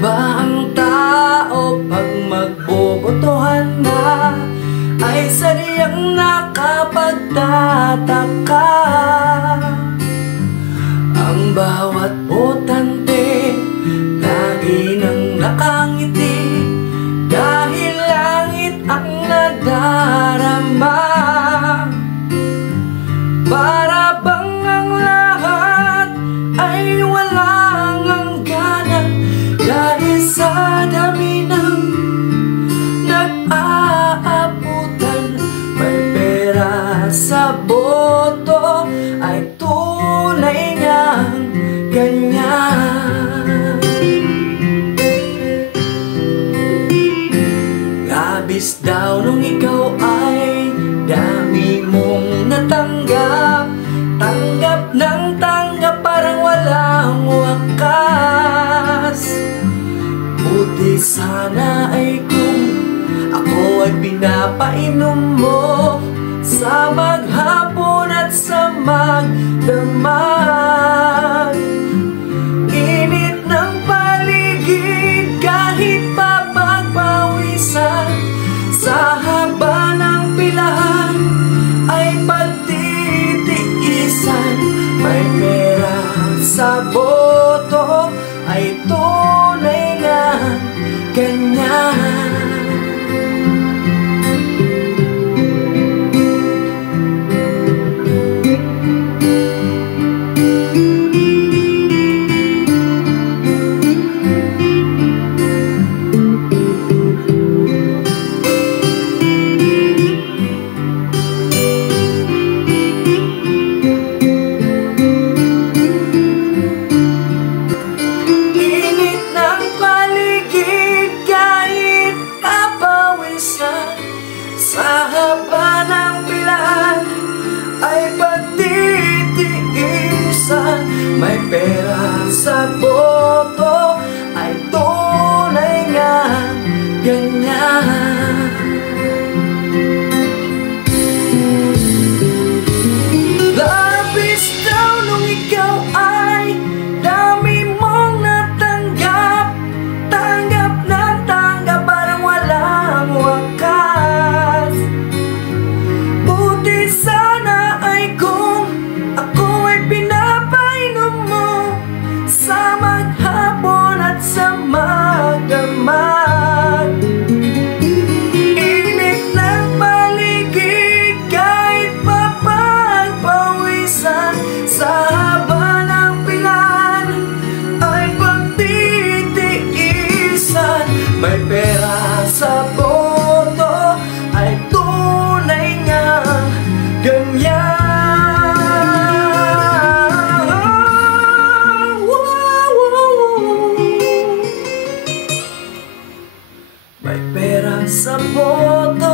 ba ang tao pag magbobotohan na ay sadyang nakapagtataka? Ang bawat botante lagi nang nakangiti dahil langit ang nadarama. Para bang ang lahat ay walang hangganan dahil sa dami ng nag-aabutan. May pera sa boto ay tunay niyang ganyan. Labis daw nung ikaw ay dami mong natanggap. Tanggap ng tanggap parang walang wakas. Buti sana ay kung ako ay pinapainom mo sa maghapon at sa magdamag. Init ng paligid kahit papagpawisan, sa haba ng pilahan ay pagtitiisan. May pera sa boto ay tunay nga ganyan. Sa haba ng pilahan ay pagtitiisan. May pera sa boto ay tunay nga ganyan. Labis daw nung ikaw ay dami mong natanggap. Tanggap ng tanggap parang walang wakas. Buti sana ay kung ako ay pinapainom mo sa maghapon at sa magdamag. Init ng paligid kahit papagpawisan, sa haba ng pilan ay pagtitiisan. May pera sa boto ay tunay nga ganyan. May pera sa boto